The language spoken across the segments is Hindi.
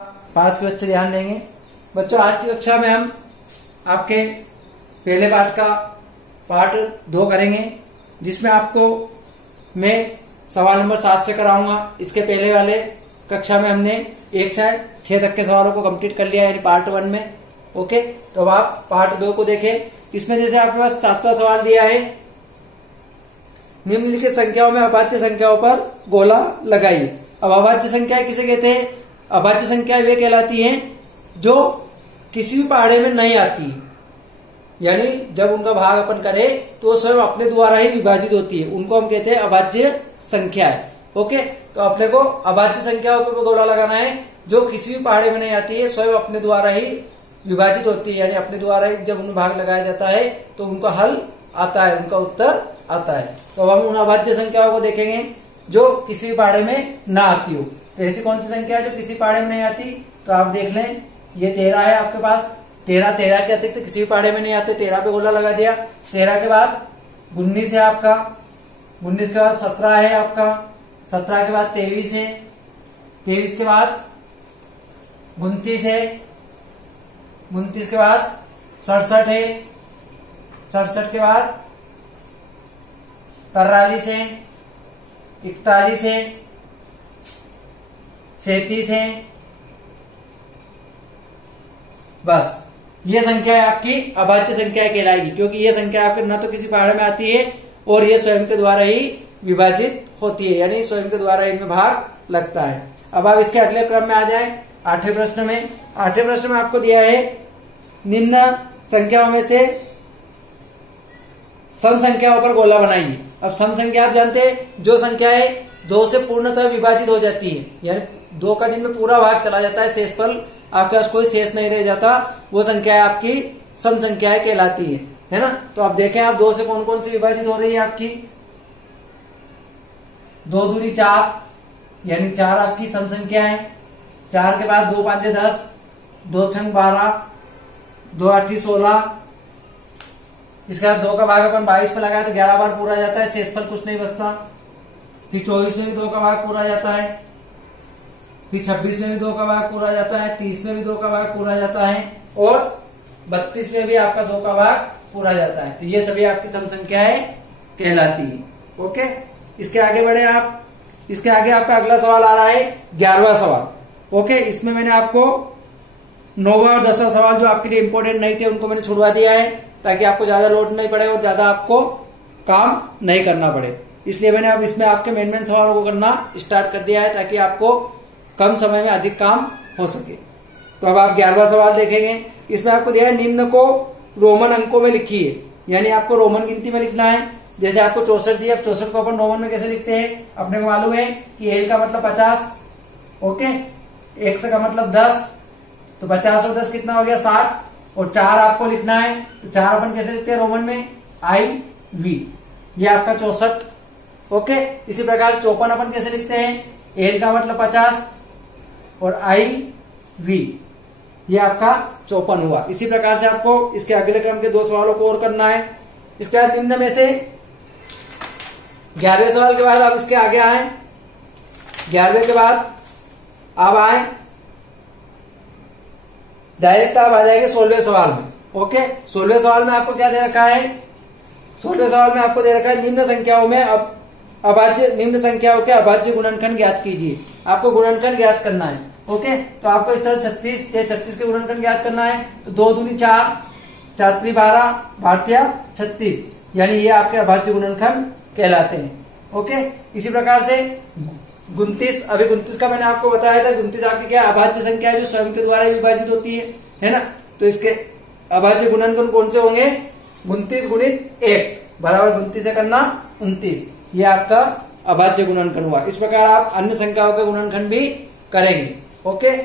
पांच के बच्चे ध्यान देंगे। बच्चों आज की कक्षा में हम आपके पहले पार्ट का पार्ट 2 करेंगे, जिसमें आपको मैं सवाल नंबर 7 से कराऊंगा। इसके पहले वाले कक्षा में हमने 1 से 6 तक के सवालों को कंप्लीट कर लिया, यानी पार्ट 1 में। ओके, तो अब आप पार्ट 2 को देखें। इसमें जैसे आपके पास 7वां सवाल दिया है, निम्नलिखित संख्याओं में अभाज्य संख्याओं पर गोला लगाइए। अब अभाज्य संख्याएं किसे कहते हैं? अभाज्य संख्याएं वे कहलाती हैं जो किसी भी पहाड़े में नहीं आती, यानी जब उनका भाग अपन करे तो स्वयं अपने द्वारा ही विभाजित होती है, उनको हम कहते हैं अभाज्य संख्याएं। ओके, तो अपने को अभाज्य संख्याओं पर गोला लगाना है जो किसी भी पहाड़े में नहीं आती है, स्वयं अपने द्वारा ही विभाजित होती है, यानी अपने द्वारा ही जब उन्हें भाग लगाया जाता है तो उनका हल आता है, उनका उत्तर आता है। तो अब हम उन अभाज्य संख्याओं को देखेंगे जो किसी भी पहाड़े में ना आती हो। तो ऐसी कौन सी संख्या है जो किसी पहाड़े में नहीं आती? तो आप देख लें, ये 13 है आपके पास। 13 के अतिरिक्त किसी भी पहाड़े में नहीं आते, 13 पे गोला लगा दिया। 13 के बाद 19 है आपका, 19 के बाद 17 है आपका, 17 के बाद 23 है, 23 के बाद 29 है, 29 के बाद 67 है, 67 के बाद 43 है, 41 है, 37 है। बस ये संख्या आपकी अभाज्य संख्या कहलाएगी, क्योंकि ये संख्या आपके न तो किसी पहाड़ में आती है और ये स्वयं के द्वारा ही विभाजित होती है, यानी स्वयं के द्वारा इनमें भाग लगता है। अब आप इसके अगले क्रम में आ जाए 8वें प्रश्न में। 8वें प्रश्न में आपको दिया है निम्न संख्याओं में से सम संख्याओं पर गोला बनाइए। अब सम संख्या आप जानते हैं जो संख्याएं 2 से पूर्णतः विभाजित हो जाती है, यानी 2 का जिनमें पूरा भाग चला जाता है, शेषफल आपके पास कोई शेष नहीं रह जाता, वो संख्या आपकी सम संख्याएं कहलाती है ना। तो आप देखें आप 2 से कौन कौन सी विभाजित हो रही है आपकी? 2 दूनी 4, यानी 4 आपकी सम संख्या है। 4 के बाद 2 5 10, 2 6 12, 2 8 16। इसके बाद 2 का भाग अपन 22 पे लगाए तो 11 बार पूरा जाता है, शेषफल कुछ नहीं बचता। फिर 24 में भी 2 का भाग पूरा जाता है, फिर 26 में भी 2 का भाग पूरा जाता है, 30 में भी 2 का भाग पूरा जाता है, और 32 में भी आपका 2 का भाग पूरा जाता है। तो ये सभी आपकी सम संख्याएं कहलाती है। ओके, इसके आगे बढ़े आप। इसके आगे आपका अगला सवाल आ रहा है 11वां सवाल। ओके, इसमें मैंने आपको 9वां और 10वां सवाल जो आपके लिए इंपॉर्टेंट नहीं थे उनको मैंने छुड़वा दिया है, ताकि आपको ज्यादा लोड नहीं पड़े और ज्यादा आपको काम नहीं करना पड़े। इसलिए मैंने अब इसमें आपके मेन सवालों को करना स्टार्ट कर दिया है, ताकि आपको कम समय में अधिक काम हो सके। तो अब आप 11वां सवाल देखेंगे। इसमें आपको दिया है निम्न को रोमन अंकों में लिखिए, यानी आपको रोमन गिनती में लिखना है। जैसे आपको 64 दिया, 64 को अपन रोमन में कैसे लिखते हैं? अपने को मालूम है कि L का मतलब 50, ओके, X का मतलब 10, तो 50 और 10 कितना हो गया? 60, और 4 आपको लिखना है, तो 4 अपन कैसे लिखते हैं रोमन में? IV, ये आपका 64। ओके, इसी प्रकार 54 अपन कैसे लिखते हैं? L का मतलब 50 और IV, ये आपका 54 हुआ। इसी प्रकार से आपको इसके अगले क्रम के 2 सवालों को और करना है। इसके बाद निम्न में से 11वें सवाल के बाद आप इसके आगे आए, 11वें के बाद आप आए डायरेक्ट आप आ जाएंगे 16वें सवाल में। ओके, 16वें सवाल में आपको क्या दे रखा है? 16वें सवाल में आपको दे रखा है निम्न संख्याओं में निम्न संख्याओं के अभाज्य गुणनखंड ज्ञात कीजिए। आपको गुणनखंड ज्ञात करना है। ओके, तो आपको इस तरह 36 के गुणनखंड ज्ञात करना है। तो 2 दूनी 4, 4 त्रि 12, भारतीय 36, यानी ये आपके अभाज्य गुणनखंड कहलाते हैं। ओके, इसी प्रकार से 29, अभी 29 का मैंने आपको बताया था, 29 आपकी क्या अभाज्य संख्या है जो स्वयं के द्वारा विभाजित होती है ना। तो इसके अभाज्य गुणनखंड कौन से होंगे? 29 गुणित 1 बराबर 29 से करना 29, ये आपका अभाज्य गुणनखंड हुआ। इस प्रकार आप अन्य संख्याओं के गुणनखंड भी करेंगे। ओके,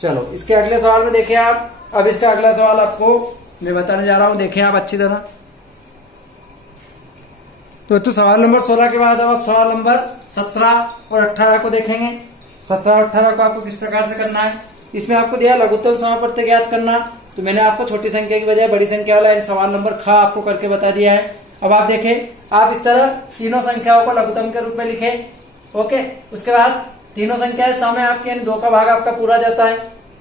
चलो इसके अगले सवाल में देखें आप। अब इसका अगला सवाल आपको मैं बताने जा रहा हूं, देखें आप अच्छी तरह। तो सवाल नंबर 16 के बाद अब आप सवाल नंबर 17 और 18 को देखेंगे। 17 और 18 को आपको किस प्रकार से करना है? इसमें आपको दिया लघुत्तम समापत्ति ज्ञात करना, तो मैंने आपको छोटी संख्या की बजाय बड़ी संख्या वाला सवाल नंबर ख आपको करके बता दिया है। अब आप देखें, आप इस तरह तीनों संख्याओं को लघुत्तम के रूप में लिखें। ओके, उसके बाद तीनों संख्याएं सम है आपकी, यानी 2 का भाग आपका पूरा जाता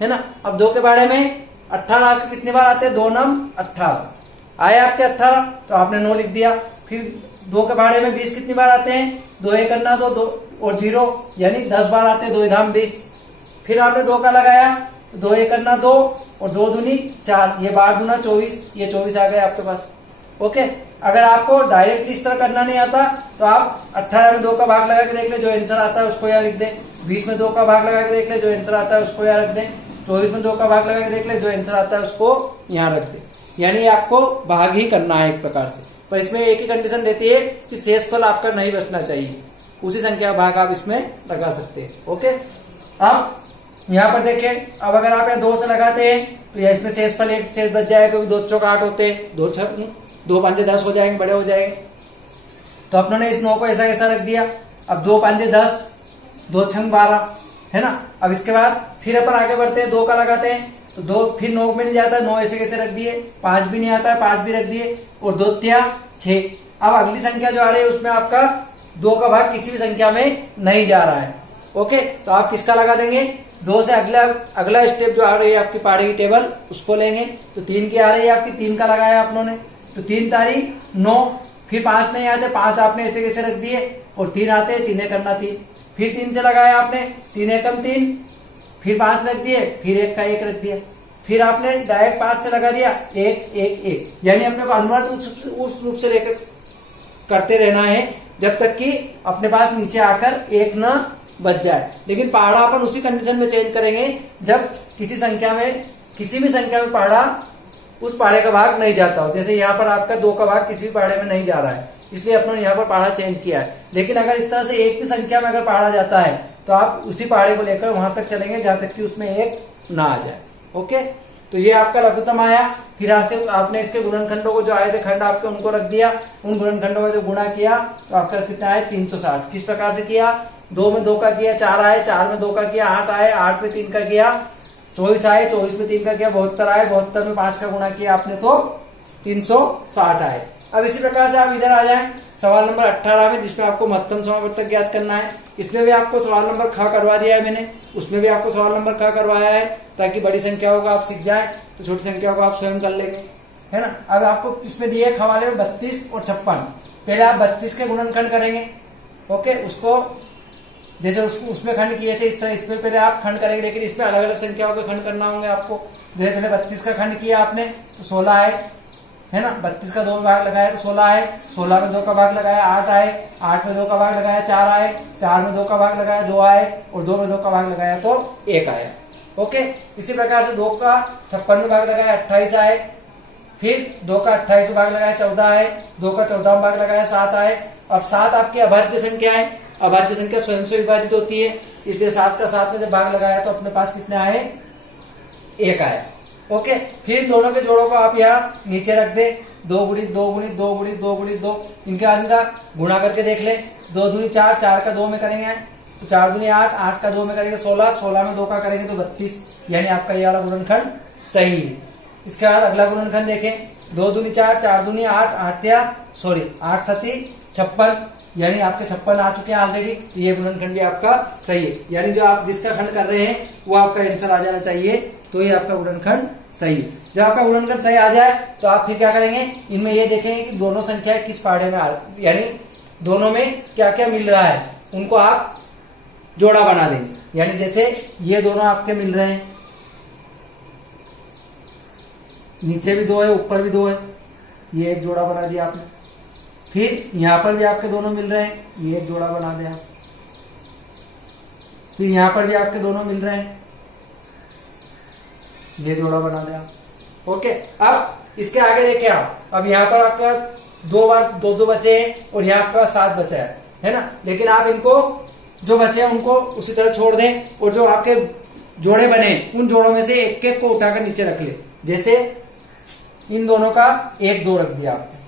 है ना। अब 2 के बारे में 18 आपके कितनी बार आते हैं, 2 नम 18 आए आपके 18, तो आपने 9 लिख दिया। फिर 2 के बारे में 20 कितनी बार आते हैं, 2 एक करना 2 और 0 यानी 10 बार आते हैं, 2 धाम 20। फिर आपने 2 का लगाया, 2 एक करना 2 और 2 दूनी 4, ये 12 दूना 24, ये 24 आ गए आपके पास। ओके, अगर आपको डायरेक्ट इस तरह करना नहीं आता तो आप 18 में 2 का भाग लगा के देख ले, जो आंसर आता है उसको यहाँ लिख दे। 20 में 2 का भाग लगा के देख ले, जो आंसर आता है उसको यहाँ रख दे। 24 में 2 का भाग लगा के देख ले, जो आंसर आता है उसको यहाँ रख दे। यानी आपको भाग ही करना है एक प्रकार से, पर इसमें एक ही कंडीशन रहती है कि शेषफल आपका नहीं बचना चाहिए, उसी संख्या का भाग आप इसमें लगा सकते हैं। ओके, अब यहाँ पर देखें, अब अगर आप यहाँ 2 से लगाते हैं तो यह इसमें शेषफल एक शेष बच जाएगा, क्योंकि 2 चौक 8 होते हैं, 2 पंजे 10 हो जाएंगे, बड़े हो जाएंगे। तो अपनों इस 9 को ऐसा कैसा रख दिया। अब 2 पंजे 10, 2 छंग 12 है ना। अब इसके बाद फिर अपन आगे बढ़ते हैं, 2 का लगाते हैं तो 2 फिर 9 में नहीं जाता, 9 ऐसे कैसे रख दिए। 5 भी नहीं आता है, 5 भी रख दिए और 2 तिया 6। अब अगली संख्या जो आ रही है उसमें आपका 2 का भाग किसी भी संख्या में नहीं जा रहा है। ओके, तो आप किसका लगा देंगे, 2 से अगला स्टेप जो आ रही है आपकी पहाड़ी की टेबल उसको लेंगे। तो 3 की आ रही है आपकी, 3 का लगाया आपनों ने, तो 3 तारीख 9, फिर 5 नहीं आते, 5 आपने ऐसे कैसे रख दिए और 3 आते, 3 करना 3, फिर 3 से लगाया आपने, 3 एकम 3, फिर 5 रख दिए, फिर 1 का 1 रख दिया, फिर आपने डायरेक्ट 5 से लगा दिया 1 1 1। यानी अपने को अनुवाद उस रूप से लेकर करते रहना है जब तक कि अपने पास नीचे आकर 1 न बच जाए। लेकिन पहाड़ा अपन उसी कंडीशन में चेंज करेंगे जब किसी संख्या में, किसी भी संख्या में पहाड़ा उस पहाड़े का भाग नहीं जाता हो। जैसे यहाँ पर आपका 2 का भाग किसी भी पहाड़े में नहीं जा रहा है, इसलिए अपने यहाँ पर पहाड़ा चेंज किया है। लेकिन अगर इस तरह से एक भी संख्या में अगर पहाड़ा जाता है तो आप उसी पहाड़े को लेकर वहां तक चलेंगे जहां तक कि उसमें 1 ना आ जाए। ओके, तो ये आपका लघुत्तम आया। फिर आपने इसके गुणनखंडों को जो आए थे खंड आपके, उनको रख दिया, उन गुणनखंडों का जो गुणा किया तो आपका कितना आया 360। किस प्रकार से किया, 2 में 2 का किया 4 आए, 4 में 2 का किया 8 आए, 8 में 3 का किया 24 आए, 24 में 3 का किया 72 आए, 72 में 5 का गुणा किया आपने तो 360 आए। अब इसी प्रकार से आप इधर आ जाएं सवाल नंबर 18 में, जिसमें आपको महत्तम समावर्तक ज्ञात करना है। इसमें भी आपको सवाल नंबर ख करवा दिया है मैंने, उसमें भी आपको सवाल नंबर ख करवाया है, ताकि बड़ी संख्याओं को आप सीख जाए तो छोटी संख्याओं को आप स्वयं कर लेंगे, है ना। अब आपको इसमें दिए ख वाले में 32 और 56। पहले आप 32 के गुणनखंड करेंगे। ओके, उसको जैसे उसमें खंड किए थे इस तरह इसमें पहले आप खंड करेंगे, लेकिन इसमें अलग अलग संख्याओं के खंड करना होंगे आपको। जैसे पहले 32 का खंड किया आपने तो 16 आए, है ना। 32 का 2 में भाग लगाया तो 16 आए, 16 में 2 का भाग लगाया 8 आए, 8 में 2 का भाग लगाया 4 आए, 4 में 2 का भाग लगाया 2 आए और 2 में 2 का भाग लगाया तो 1 आया। ओके, इसी प्रकार से 2 का 56 में भाग लगाया 28 आए, फिर 2 का 28 में भाग लगाया 14 आए, 2 का 14 में भाग लगाया 7 आए। अब 7 आपकी अभाज्य संख्या है, अभाज्य संख्या स्वयं से विभाजित होती है, इसलिए 7 का 7 में जब भाग लगाया तो अपने पास कितने आए 1 आए। ओके, फिर इन दोनों के जोड़ों को आप यहाँ नीचे रख दे, 2 गुणित 2 गुणित 2 गुणित 2 गुणित 2, इनके बाद इनका गुणा करके देख ले। 2 दूनी 4, 4 का 2 में करेंगे तो 4 दूनी 8, 8 का 2 में करेंगे 16, 16 में 2 का करेंगे तो 32, यानी आपका ये वाला गुणनखंड सही है। इसके बाद अगला गुणनखंड देखें, 2 दूनी 4, 4 दूनी 8, 8 सती 56, यानी आपके 56 आ चुके हैं ऑलरेडी, ये गुणनखंड भी आपका सही है। यानी जो आप जिसका खंड कर रहे हैं वो आपका आंसर आ जाना चाहिए, तो ये आपका गुणनखंड सही है। जब आपका गुणनखंड सही आ जाए तो आप फिर क्या करेंगे, इनमें ये देखेंगे कि दोनों संख्याएं किस पहाड़े में यानी दोनों में क्या क्या मिल रहा है, उनको आप जोड़ा बना देंगे। यानी जैसे ये दोनों आपके मिल रहे हैं, नीचे भी 2 है ऊपर भी 2 है, ये एक जोड़ा बना दिया आपने। फिर यहां पर भी आपके दोनों मिल रहे हैं, ये एक जोड़ा बना दिया। फिर यहां पर भी आपके दोनों मिल रहे हैं, ये जोड़ा बना दिया। ओके, अब इसके आगे देखें आप, अब यहाँ पर आपका 2 बार 2 बचे हैं और यहाँ आपका 7 बचा है ना। लेकिन आप इनको जो बचे हैं उनको उसी तरह छोड़ दें और जो आपके जोड़े बने उन जोड़ों में से एक एक को उठाकर नीचे रख ले। जैसे इन दोनों का 1 2 रख दिया आपने,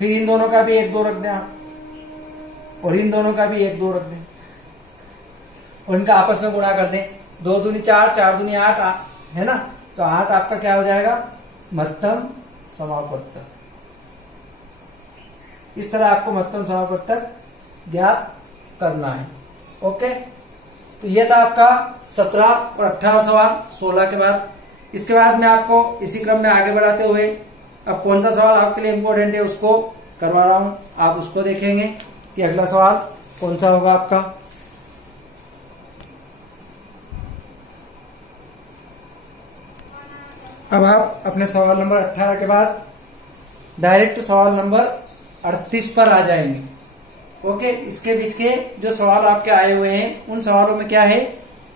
फिर इन दोनों का भी 1 2 रख दें आप, और इन दोनों का भी 1 2 रख दें और इनका आपस में गुणा कर दें। 2 दूनी 4, 4 दूनी 8 है ना, तो 8 आपका क्या हो जाएगा महत्तम समावर्तक। इस तरह आपको महत्तम समावर्तक ज्ञात करना है। ओके, तो ये था आपका 17 और 18 सवाल 16 के बाद। इसके बाद मैं आपको इसी क्रम में आगे बढ़ाते हुए अब कौन सा सवाल आपके लिए इम्पोर्टेंट है उसको करवा रहा हूं। आप उसको देखेंगे कि अगला सवाल कौन सा होगा आपका। अब आप अपने सवाल नंबर 18 के बाद डायरेक्ट सवाल नंबर 38 पर आ जाएंगे। ओके, इसके बीच के जो सवाल आपके आए हुए हैं उन सवालों में क्या है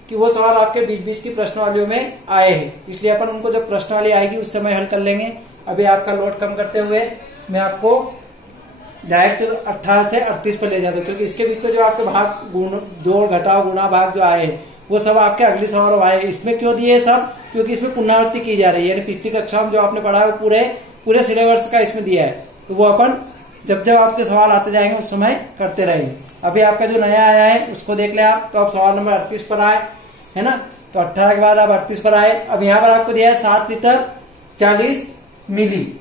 कि वो सवाल आपके बीच बीच की प्रश्नवालियों में आए हैं, इसलिए अपन उनको जब प्रश्नवाली आएगी उस समय हल कर लेंगे। अभी आपका लोड कम करते हुए मैं आपको डायरेक्ट 18 से 38 पर ले जाता हूँ, क्योंकि इसके बीच में जो आपके भाग जोड़ घटाव गुणा भाग जो आए हैं वो सब आपके अगले सवालों में आए। इसमें क्यों दिए सब, क्योंकि इसमें पुनरावृत्ति की जा रही है, यानी पिछली कक्षा में जो आपने पढ़ा है वो पूरे सिलेबस का इसमें दिया है, तो वो अपन जब जब आपके सवाल आते जाएंगे उस समय करते रहेंगे। अभी आपका जो नया आया है उसको देख ले आप, तो आप सवाल नंबर 38 पर आए है ना, तो 18 के बाद आप 38 पर आए। अब यहाँ पर आपको दिया है 7 लीटर 40 मिली,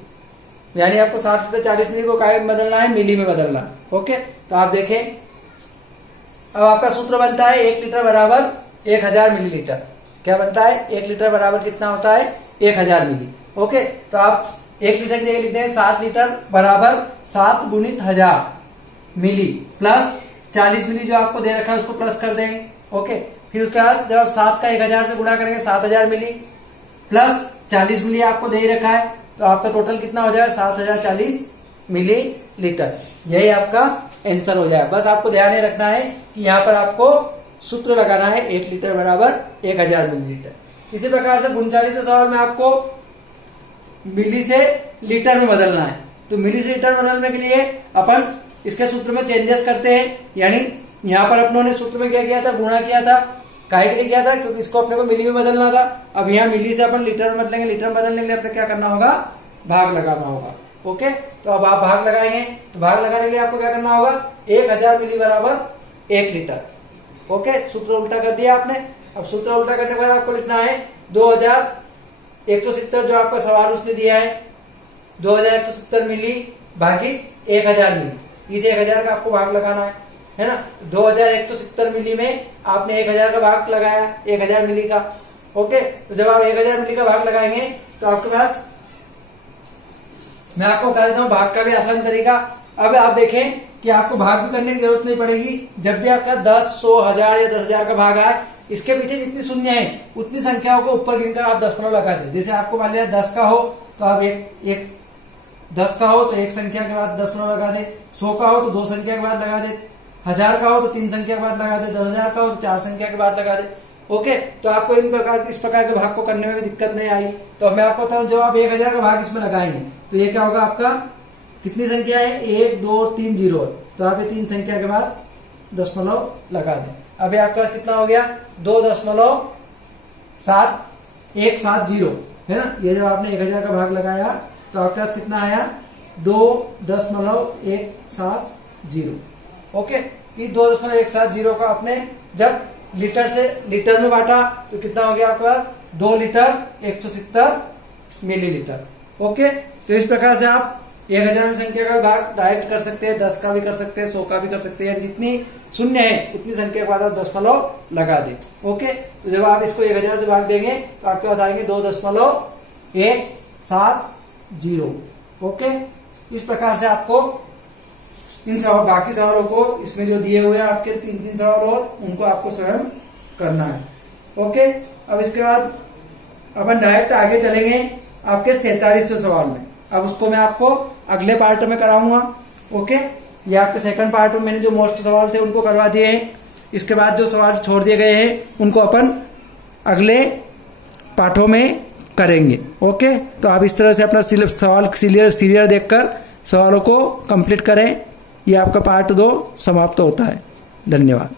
यानी आपको 7 लीटर 40 मिली को काय में बदलना है, मिली में बदलना है। ओके, तो आप देखें अब आपका सूत्र बनता है 1 लीटर बराबर 1000 मिलीलीटर। क्या बनता है, 1 लीटर बराबर कितना होता है, 1000 मिली। ओके, तो आप 1 लीटर की जगह लिखते हैं 7 लीटर बराबर 7 गुणित 1000 मिली प्लस 40 मिली जो आपको दे रखा है उसको प्लस कर देंगे। ओके, फिर उसके बाद जब आप 7 का 1000 से गुणा करेंगे 7000 मिली प्लस 40 मिली आपको दे रखा है, तो आपका टोटल कितना हो जाएगा 7040 मिली लीटर। यही आपका आंसर हो जाएगा। बस आपको ध्यान ये रखना है कि यहाँ पर आपको सूत्र लगाना है 1 लीटर बराबर 1000 मिलीलीटर। इसी प्रकार से 39वें सवाल में आपको मिली से लीटर में बदलना है, तो मिली से लीटर बदलने के लिए अपन इसके सूत्र में चेंजेस करते हैं, यानी यहाँ पर अपनों ने सूत्र में क्या किया था, गुणा किया था। काहे के लिए किया था, क्योंकि इसको अपने को मिली में बदलना था। अब यहाँ मिली से अपन लीटर में बदलेंगे, लीटर में बदलने के लिए अपने क्या करना होगा, भाग लगाना होगा। ओके, तो अब आप भाग लगाएंगे, तो भाग लगाने के लिए आपको क्या करना होगा, 1000 मिली बराबर 1 लीटर। ओके, सूत्र उल्टा कर दिया आपने। अब सूत्र उल्टा करने के बाद आपको लिखना है 2170 जो आपका सवाल उसने दिया है 2170 मिली भागित 1000 मिली। इस 1000 का आपको भाग लगाना है ना। 2170 मिली में आपने 1000 का भाग लगाया 1000 मिली का। ओके, तो जब आप 1000 मिली का भाग लगाएंगे तो आपके पास, मैं आपको बता देता हूं भाग का भी आसान तरीका। अब आप देखें कि आपको भाग भी करने की जरूरत नहीं पड़ेगी। जब भी आपका 10, 100, 1000 या 10,000 का भाग आए, इसके पीछे जितनी शून्य है उतनी संख्याओं को ऊपर गिनकर आप दशमलव लगा दें। जैसे आपको मान लिया 10 का हो तो आप एक 10 का हो तो एक संख्या के बाद दशमलव लगा दे, 100 का हो तो 2 संख्या के बाद लगा दे, 1000 का हो तो 3 संख्या के बाद लगा दे, 10,000 का हो तो 4 संख्या के बाद लगा दे। ओके, तो आपको इस प्रकार के भाग को करने में भी दिक्कत नहीं आई। तो मैं आपको बताऊं, जब आप 1000 का भाग इसमें लगाएंगे तो ये क्या होगा, आपका कितनी संख्या है, 1, 2, 3 जीरो, तो आप ये 3 संख्या के बाद दशमलव लगा दें। अभी आपके पास कितना हो गया, 2.7170 है ना। ये जब आपने 1000 का भाग लगाया तो आपके पास कितना आया, 2.170। ओके, इस 2.170 का आपने जब लीटर से लीटर में बांटा तो कितना हो गया आपके पास, 2 लीटर 170 मिलीलीटर। ओके, तो इस प्रकार से आप 1000 संख्या का भाग डायरेक्ट कर सकते हैं, 10 का भी कर सकते हैं, 100 का भी कर सकते हैं, जितनी शून्य है उतनी संख्या के बाद आप दशमलव लगा दें। ओके, तो जब आप इसको 1000 से भाग देंगे तो आपके पास आएंगे 2.170। ओके, इस प्रकार से आपको इन सवाल, बाकी सवालों को इसमें जो दिए हुए हैं आपके 3 सवाल और उनको आपको स्वयं करना है। ओके, अब इसके बाद अपन डायरेक्ट आगे चलेंगे आपके 47वें सवाल में। अब उसको मैं आपको अगले पार्ट में कराऊंगा। ओके, ये आपके सेकंड पार्ट में मैंने जो मोस्ट सवाल थे उनको करवा दिए हैं। इसके बाद जो सवाल छोड़ दिए गए हैं उनको अपन अगले पाठों में करेंगे। ओके, तो आप इस तरह से अपना सवाल सीरियल देखकर सवालों को कंप्लीट करें। ये आपका पार्ट 2 समाप्त होता है। धन्यवाद।